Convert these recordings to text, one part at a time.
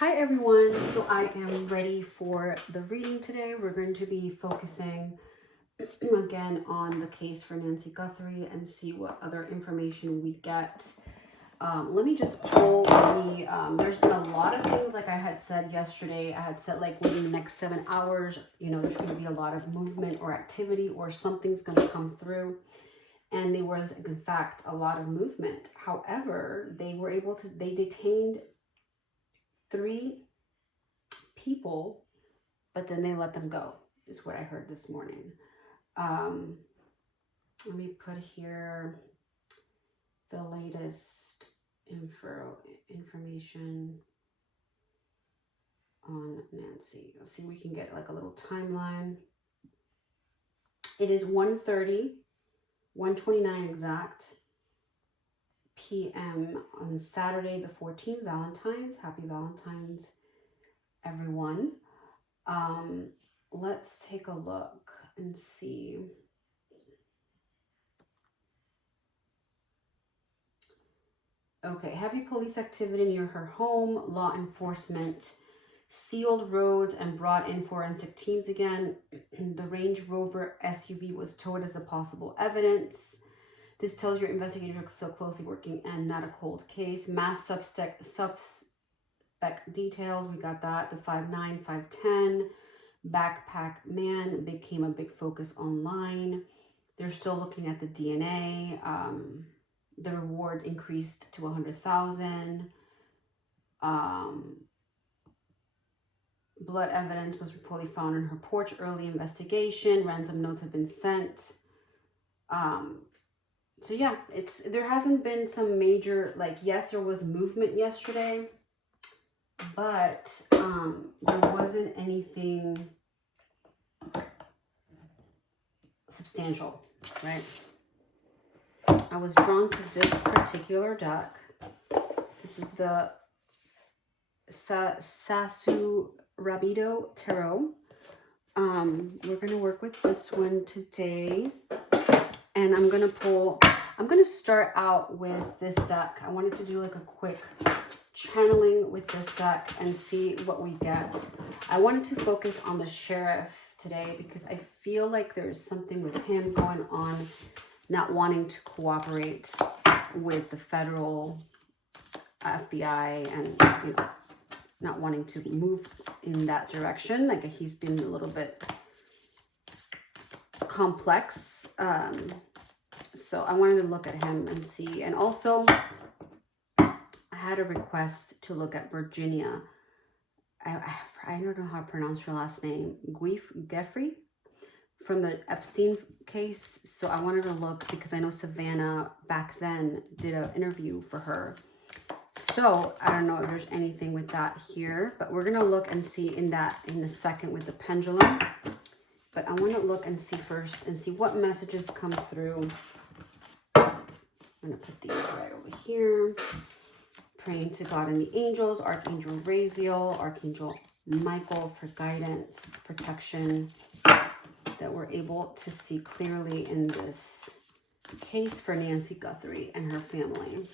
Hi everyone, so I am ready for the reading today. We're going to be focusing again on the case for Nancy Guthrie and see what other information we get. Let me just pull the, there's been a lot of things like I had said yesterday. I had said like within the next 7 hours, you know, there's going to be a lot of movement or activity or something's going to come through. And there was in fact a lot of movement. However, they detained 3 people, but then they let them go, is what I heard this morning. Let me put here the latest information on Nancy. Let's see if we can get like a little timeline. It is 1:29 exact p.m. on Saturday the 14th, Valentine's. Happy Valentine's, everyone. Let's take a look and see. Okay, heavy police activity near her home. Law enforcement sealed roads and brought in forensic teams again. The Range Rover SUV was towed as a possible evidence. This tells your investigators are still closely working and not a cold case. Mass suspect details, we got that. The 5'9", 5'10", backpack man became a big focus online. They're still looking at the DNA. The reward increased to 100,000. Blood evidence was reportedly found in her porch. Early investigation. Ransom notes have been sent. So yeah, there hasn't been some major, like, yes, there was movement yesterday, but there wasn't anything substantial, right? I was drawn to this particular deck. This is the Sasu Rabido Tarot. We're going to work with this one today. And I'm going to start out with this deck. I wanted to do like a quick channeling with this deck and see what we get. I wanted to focus on the sheriff today because I feel like there's something with him going on, not wanting to cooperate with the federal FBI and, you know, not wanting to move in that direction. Like he's been a little bit complex. So I wanted to look at him and see. And also I had a request to look at Virginia. I don't know how to pronounce her last name. Guthrie from the Epstein case. So I wanted to look because I know Savannah back then did an interview for her. So I don't know if there's anything with that here, but we're going to look and see in a second with the pendulum. But I want to look and see first and see what messages come through. I'm going to put these right over here. Praying to God and the angels, Archangel Raziel, Archangel Michael for guidance, protection, that we're able to see clearly in this case for Nancy Guthrie and her family.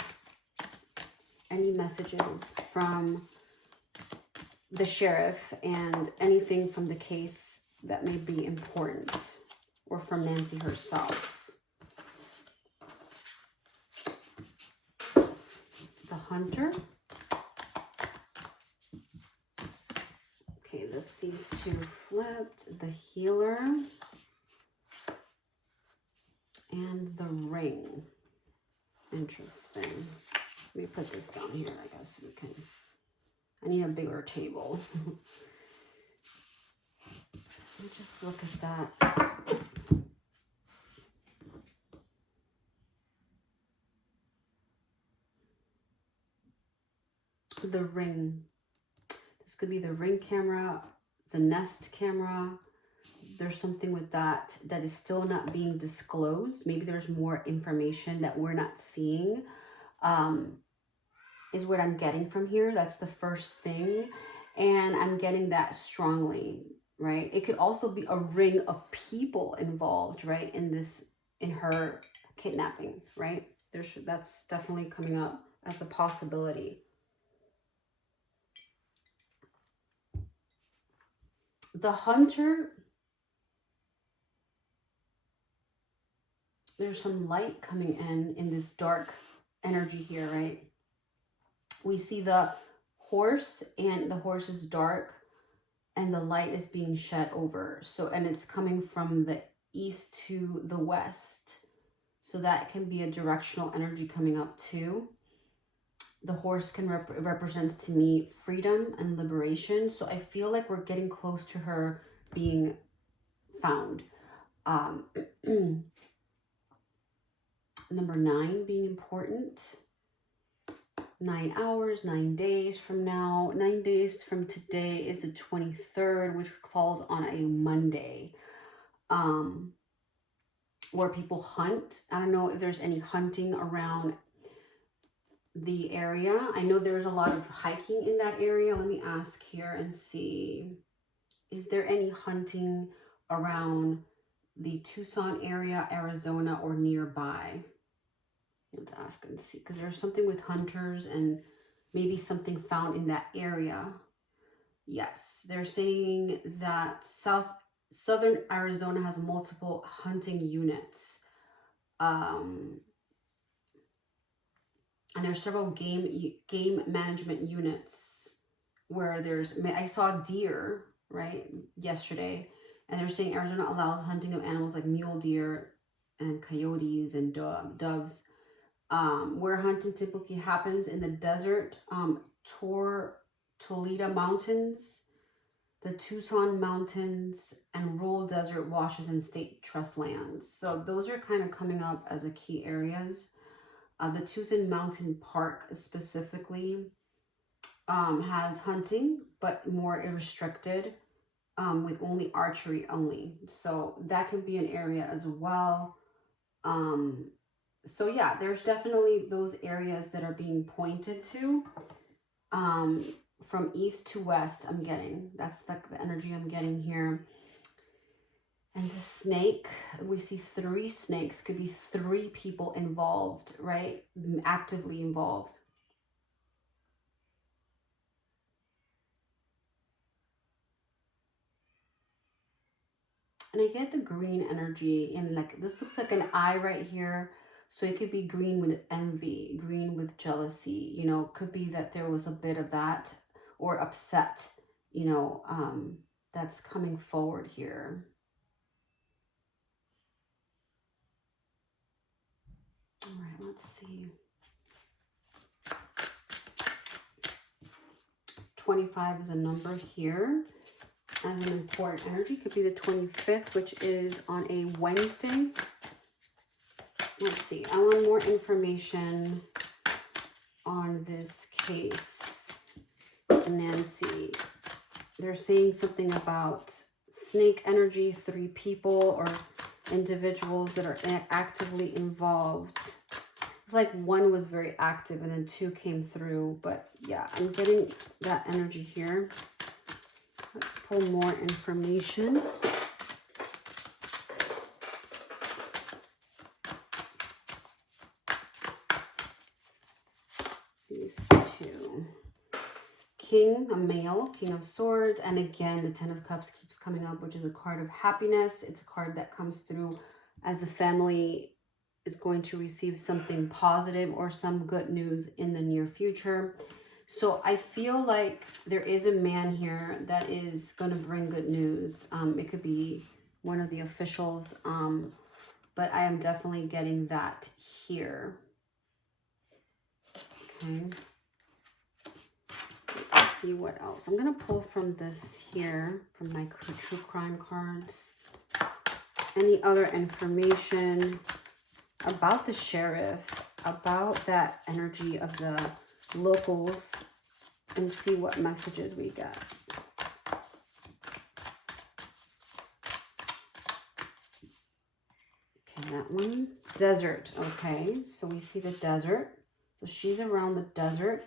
Any messages from the sheriff and anything from the case that may be important, or from Nancy herself. The hunter. Okay, these two flipped. The healer. And the ring. Interesting. Let me put this down here, I guess we can. I need a bigger table. Let me just look at that. The ring. This could be the ring camera, the Nest camera. There's something with that is still not being disclosed. Maybe there's more information that we're not seeing, is what I'm getting from here. That's the first thing. And I'm getting that strongly, right? It could also be a ring of people involved, right? In her kidnapping, right? That's definitely coming up as a possibility. The hunter, there's some light coming in this dark energy here, right? We see the horse, and the horse is dark, and the light is being shed over. So, and it's coming from the east to the west. So that can be a directional energy coming up too. The horse can represent to me freedom and liberation. So I feel like we're getting close to her being found. Number 9 being important. 9 hours, 9 days from now. 9 days from today is the 23rd, which falls on a Monday. Where people hunt. I don't know if there's any hunting around the area. I know there's a lot of hiking in that area. Let me ask here and see. Is there any hunting around the Tucson area, Arizona, or nearby? Let's ask and see, because there's something with hunters and maybe something found in that area. Yes, they're saying that southern Arizona has multiple hunting units. And there's several game management units where I saw deer, right, yesterday, and they're saying Arizona allows hunting of animals like mule deer and coyotes and doves. Where hunting typically happens in the desert, Toledo Mountains, the Tucson Mountains, and rural desert washes and state trust lands. So those are kind of coming up as a key areas. The Tucson Mountain Park specifically has hunting, but more restricted, with only archery only. So that can be an area as well. So yeah, there's definitely those areas that are being pointed to. From east to west, I'm getting. That's like the energy I'm getting here. And the snake, we see 3 snakes, could be 3 people involved, right? Actively involved. And I get the green energy, and like this looks like an eye right here. So it could be green with envy, green with jealousy, you know, could be that there was a bit of that, or upset, you know, that's coming forward here. All right, let's see. 25 is a number here. As an important energy, could be the 25th, which is on a Wednesday. Let's see. I want more information on this case, Nancy. They're saying something about snake energy, 3 people or individuals that are actively involved. It's like 1 was very active and then 2 came through. But yeah, I'm getting that energy here. Let's pull more information. These 2. King, a male, King of Swords. And again, the 10 of Cups keeps coming up, which is a card of happiness. It's a card that comes through as a family is going to receive something positive or some good news in the near future. So I feel like there is a man here that is going to bring good news. It could be one of the officials, but I am definitely getting that here. Okay. Let's see what else. I'm going to pull from this here, from my true crime cards. Any other information about the sheriff, about that energy of the locals, and see what messages we get. Okay, that one. Desert. Okay, so we see the desert. So she's around the desert,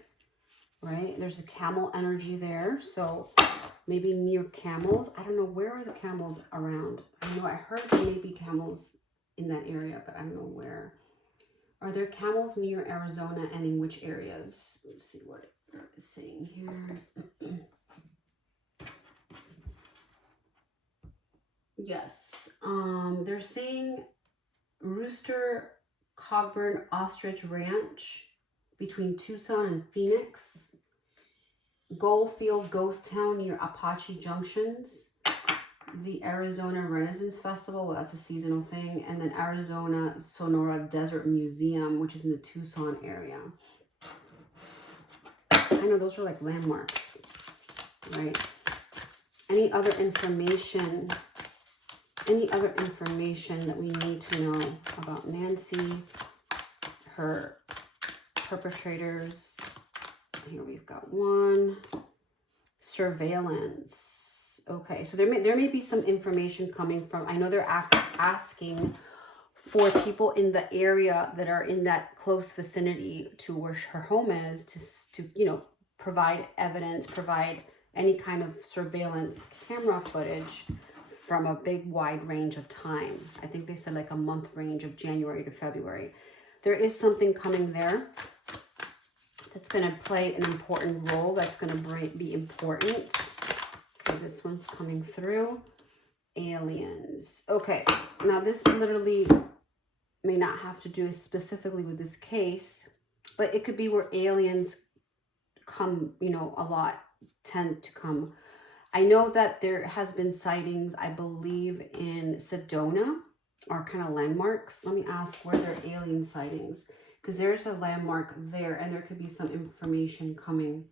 right? There's a camel energy there. So maybe near camels. I don't know, where are the camels around? I know I heard there may be camels in that area, but I don't know where. Are there camels near Arizona, and in which areas? Let's see what it's saying here. Yes. They're saying Rooster Cogburn Ostrich Ranch between Tucson and Phoenix. Goldfield Ghost Town near Apache Junctions. The Arizona Renaissance Festival, well, that's a seasonal thing. And then Arizona Sonora Desert Museum, which is in the Tucson area. I know those are like landmarks, right? Any other information that we need to know about Nancy, her perpetrators? Here we've got one. Surveillance. Okay, so there may be some information coming from, I know they're asking for people in the area that are in that close vicinity to where her home is to you know, provide evidence, provide any kind of surveillance camera footage from a big wide range of time. I think they said like a month range of January to February. There is something coming there that's going to play an important role, that's going to be important. Okay, this one's coming through. Aliens. Okay, now this literally may not have to do specifically with this case, but it could be where aliens come, you know, a lot, tend to come. I know that there has been sightings, I believe, in Sedona, or kind of landmarks. Let me ask where there are alien sightings, because there's a landmark there and there could be some information coming.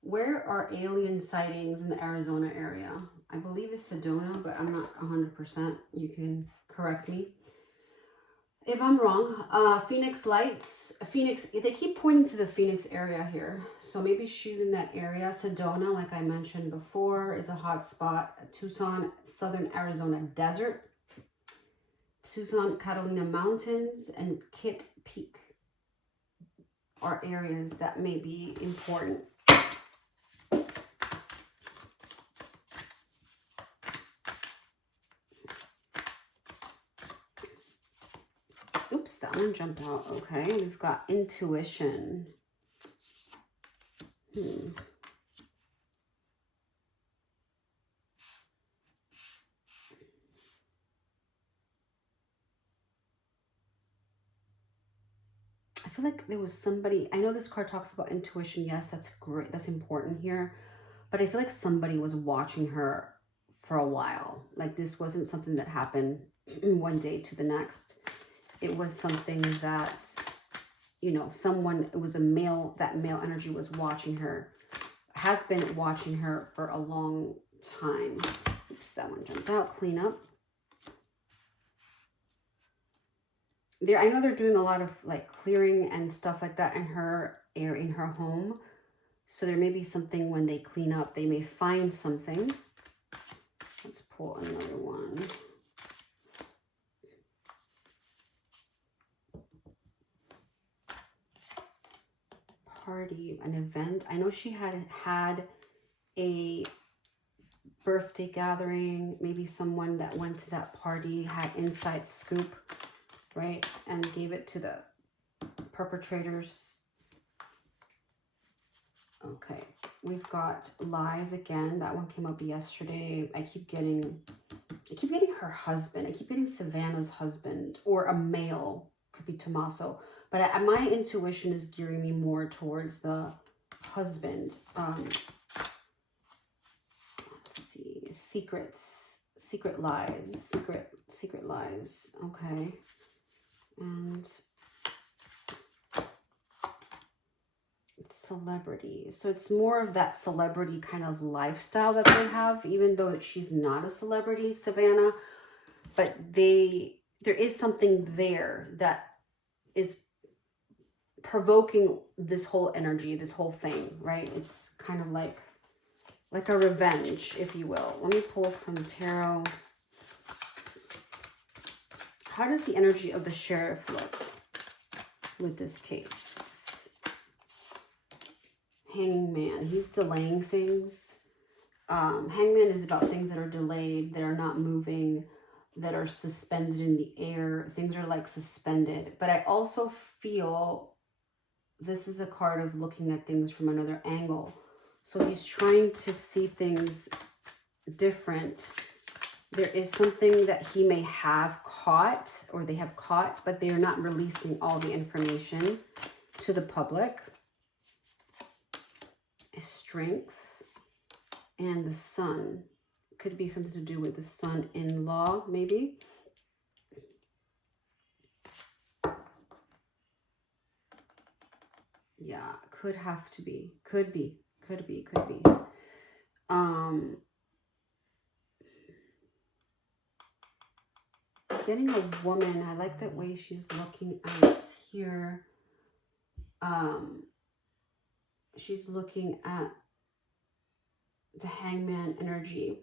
Where are alien sightings in the Arizona area? I believe it's Sedona, but I'm not 100%. You can correct me if I'm wrong. Phoenix Lights, Phoenix, they keep pointing to the Phoenix area here. So maybe she's in that area. Sedona, like I mentioned before, is a hot spot. Tucson, Southern Arizona Desert. Tucson, Catalina Mountains, and Kitt Peak are areas that may be important. Oops, that one jumped out. Okay, we've got intuition. I feel like there was somebody, I know this card talks about intuition. Yes, that's great. That's important here. But I feel like somebody was watching her for a while. Like this wasn't something that happened one day to the next. It was something that, you know, someone, it was a male, that male energy was watching her, has been watching her for a long time. Oops, that one jumped out. Clean up. There, I know they're doing a lot of like clearing and stuff like that in her area, in her home. So there may be something when they clean up, they may find something. Let's pull another one. Party, an event. I know she had a birthday gathering. Maybe someone that went to that party had inside scoop, right? And gave it to the perpetrators. Okay, we've got lies again. That one came up yesterday. I keep getting her husband. I keep getting Savannah's husband, or a male. Could be Tommaso. But my intuition is gearing me more towards the husband. Let's see. Secrets. Secret lies. Secret lies. Okay. And celebrity. So it's more of that celebrity kind of lifestyle that they have, even though she's not a celebrity, Savannah. But there is something there that is provoking this whole energy, this whole thing, right? It's kind of like a revenge, if you will. Let me pull from the tarot. How does the energy of the sheriff look with this case? Hanging man, he's delaying things. Hangman is about things that are delayed, that are not moving, that are suspended in the air. Things are like suspended. But I also feel this is a card of looking at things from another angle. So he's trying to see things different There is something that he may have caught, or they have caught, but they are not releasing all the information to the public. Strength and the sun. Could be something to do with the son-in-law, maybe. Yeah, could have to be. Could be. Getting a woman. I like that way she's looking at here. She's looking at the hangman energy.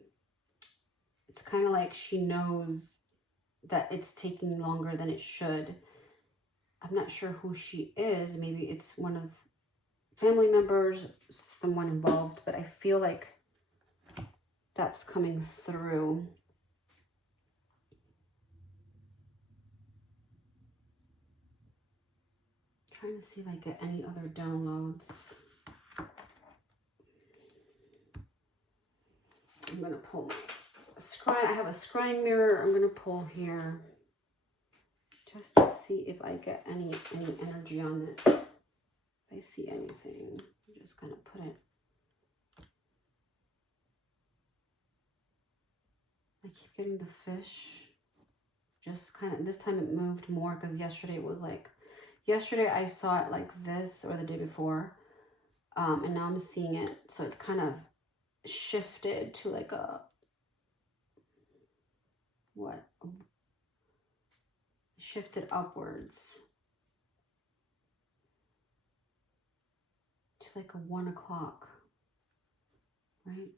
It's kind of like she knows that it's taking longer than it should. I'm not sure who she is. Maybe it's one of family members, someone involved, but I feel like that's coming through. Trying to see if I get any other downloads. I'm going to pull my scry. I have a scrying mirror. I'm going to pull here just to see if I get any energy on it. If I see anything, I'm just going to put it. I keep getting the fish. Just kind of, this time it moved more because yesterday it was like, yesterday I saw it like this, or the day before. And now I'm seeing it. So it's kind of shifted to like a, what? Shifted upwards to like a 1 o'clock, right?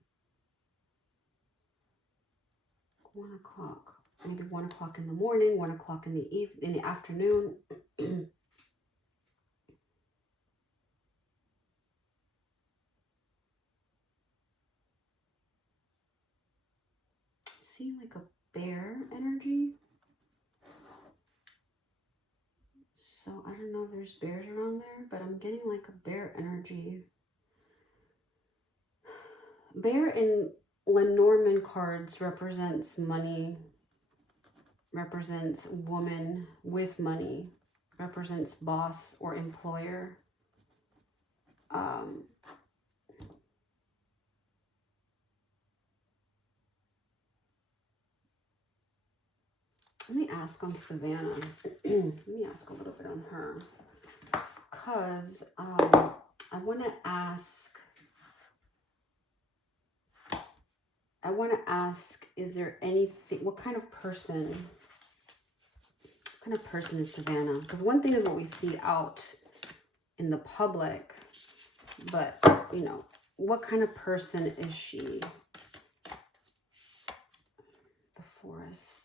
1 o'clock, maybe 1 o'clock in the morning, 1 o'clock in the afternoon. Seeing like a bear energy. So I don't know if there's bears around there, but I'm getting like a bear energy. Bear in Lenormand cards represents money, represents woman with money, represents boss or employer. Let me ask on Savannah. Let me ask a little bit on her. Because I want to ask, is there anything, what kind of person is Savannah? Because one thing is what we see out in the public, but, you know, what kind of person is she? The forest.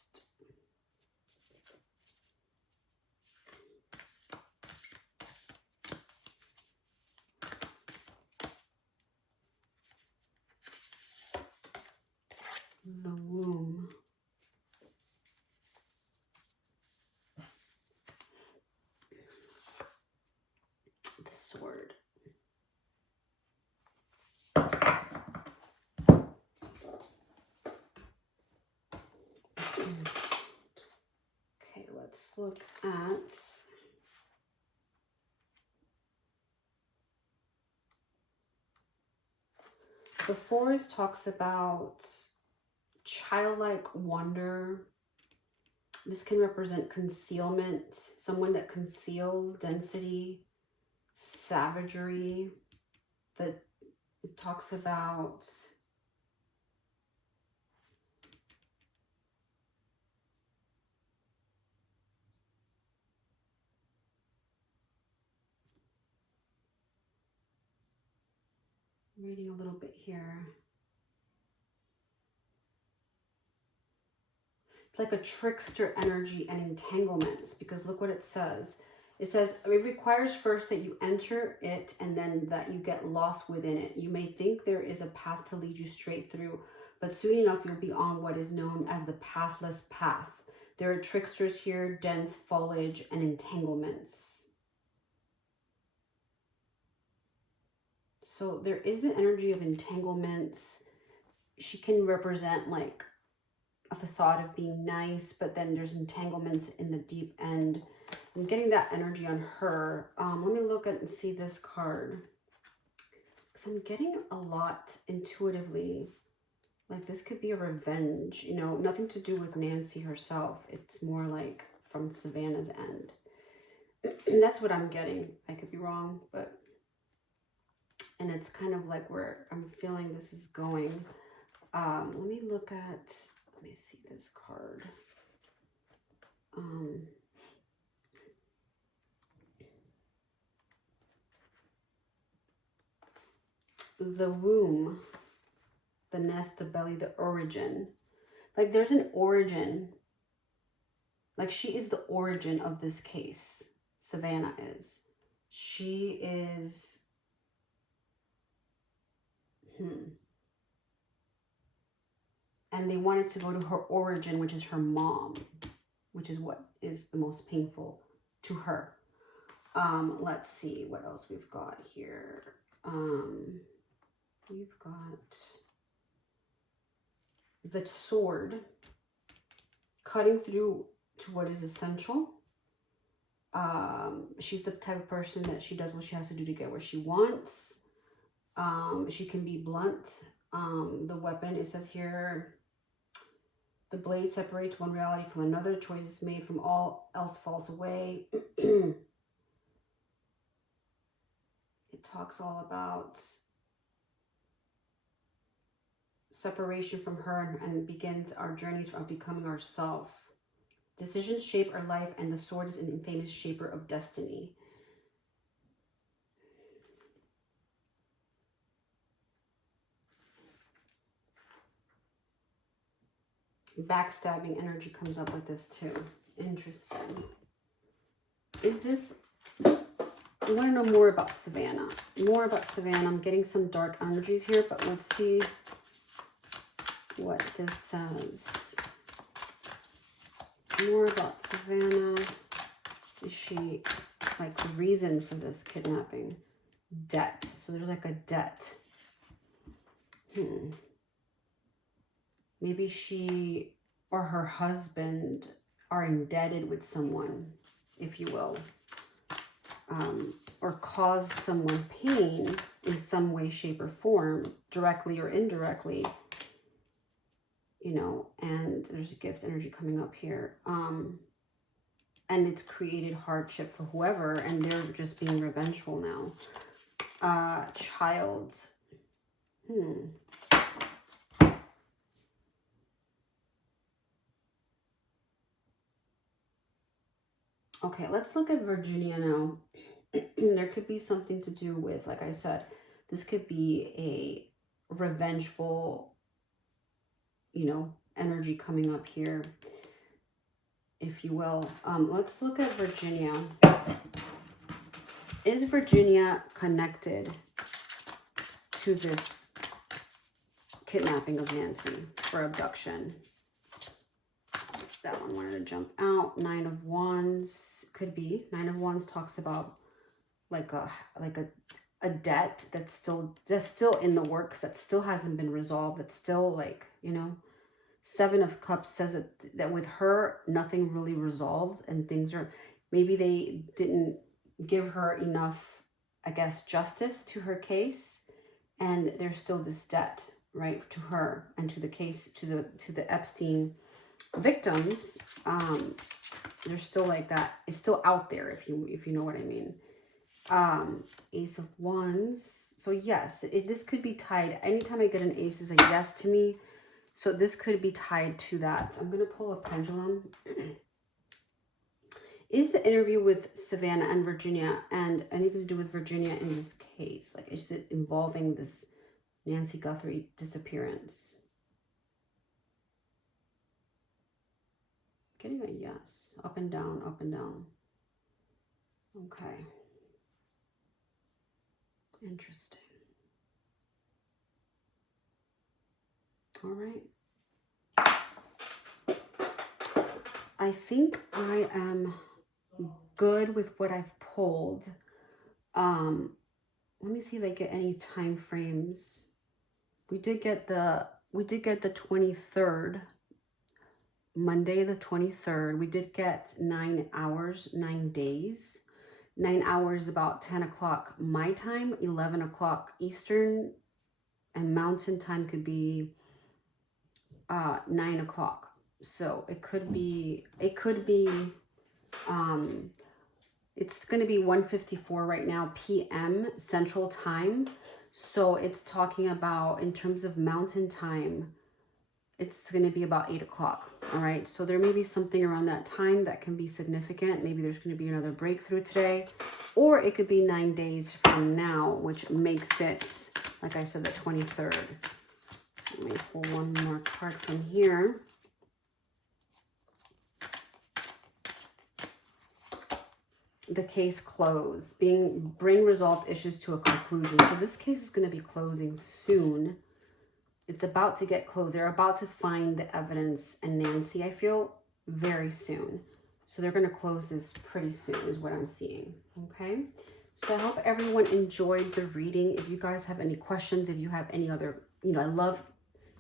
The womb. The sword. Okay, let's look at the forest. Talks about childlike wonder. This can represent concealment, someone that conceals, density, savagery. That it talks about I'm reading a little bit here. It's like a trickster energy and entanglements, because look what it says. It says, it requires first that you enter it and then that you get lost within it. You may think there is a path to lead you straight through, but soon enough you'll be on what is known as the pathless path. There are tricksters here, dense foliage, and entanglements. So there is an energy of entanglements. She can represent like a facade of being nice, but then there's entanglements in the deep end. I'm getting that energy on her. Let me look at and see this card, because I'm getting a lot intuitively. Like this could be a revenge, you know, nothing to do with Nancy herself. It's more like from Savannah's end. And that's what I'm getting. I could be wrong, but, and it's kind of like where I'm feeling this is going. Let me look at, let me see this card. The womb, the nest, the belly, the origin. Like there's an origin. Like she is the origin of this case. Savannah is. She is... And they wanted to go to her origin, which is her mom, which is what is the most painful to her. Let's see what else we've got here. We've got the sword cutting through to what is essential. She's the type of person that she does what she has to do to get where she wants. She can be blunt. The weapon, it says here, the blade separates one reality from another. Choices made from all else falls away. It talks all about separation from her and begins our journeys from becoming ourself. Decisions shape our life, and the sword is an infamous shaper of destiny. Backstabbing energy comes up with this too. Interesting. Is this... I want to know more about Savannah. More about Savannah. I'm getting some dark energies here, but let's see what this says. More about Savannah. Is she like the reason for this kidnapping? Debt. So there's like a debt. Maybe she or her husband are indebted with someone, if you will. Or caused someone pain in some way, shape, or form, directly or indirectly, you know, and there's a gift energy coming up here. And it's created hardship for whoever, and they're just being revengeful now. Child. Okay, let's look at Virginia now. There could be something to do with, like I said, this could be a revengeful, you know, energy coming up here, if you will. Let's look at Virginia. Is Virginia connected to this kidnapping of Nancy or abduction? That one wanted to jump out. 9 of Wands could be. 9 of Wands talks about like a debt that's still in the works, that still hasn't been resolved, that's still like, you know. 7 of Cups says that with her nothing really resolved, and things are, maybe they didn't give her enough, I guess, justice to her case, and there's still this debt, right, to her and to the case, to the Epstein victims. There's still like that, it's still out there, if you know what I mean. Ace of Wands. So yes, this could be tied. Anytime I get an ace is a yes to me. So this could be tied to that. I'm going to pull a pendulum. Is the interview with Savannah and Virginia and anything to do with Virginia in this case? Like, is it involving this Nancy Guthrie disappearance? Getting a yes. Up and down, up and down. Okay. Interesting. All right. I think I am good with what I've pulled. Let me see if I get any time frames. We did get the 23rd Monday the 23rd. We did get 9 hours, 9 days. 9 hours about 10 o'clock my time, 11 o'clock Eastern, and Mountain time could be 9 o'clock. So it could be, it's going to be 1:54 right now p.m. Central Time. So it's talking about, in terms of Mountain Time, it's going to be about 8 o'clock. All right. So there may be something around that time that can be significant. Maybe there's going to be another breakthrough today, or it could be 9 days from now, which makes it, like I said, the 23rd. Let me pull one more card from here. The case closed, bring resolved issues to a conclusion. So this case is going to be closing soon. It's about to get closed. They're about to find the evidence, and Nancy, I feel, very soon. So they're going to close this pretty soon is what I'm seeing. Okay. So I hope everyone enjoyed the reading. If you guys have any questions, if you have any other, I love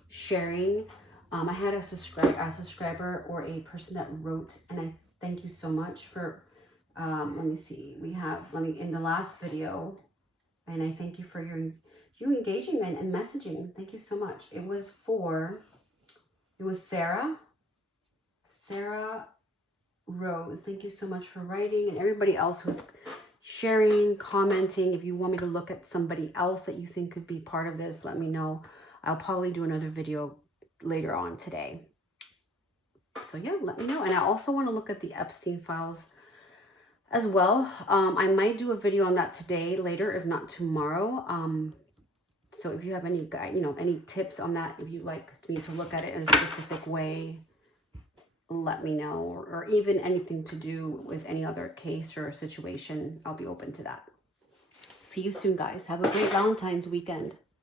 sharing. I had a subscriber or a person that wrote, and I thank you so much for, let me see, in the last video, and I thank you for you engaging and messaging. Thank you so much. It was Sarah Rose. Thank you so much for writing, and everybody else who's sharing, commenting. If you want me to look at somebody else that you think could be part of this, let me know. I'll probably do another video later on today. So yeah, let me know. And I also want to look at the Epstein files as well. I might do a video on that today, later, if not tomorrow. So if you have any any tips on that, if you'd like me to look at it in a specific way, let me know, or even anything to do with any other case or situation, I'll be open to that. See you soon, guys. Have a great Valentine's weekend.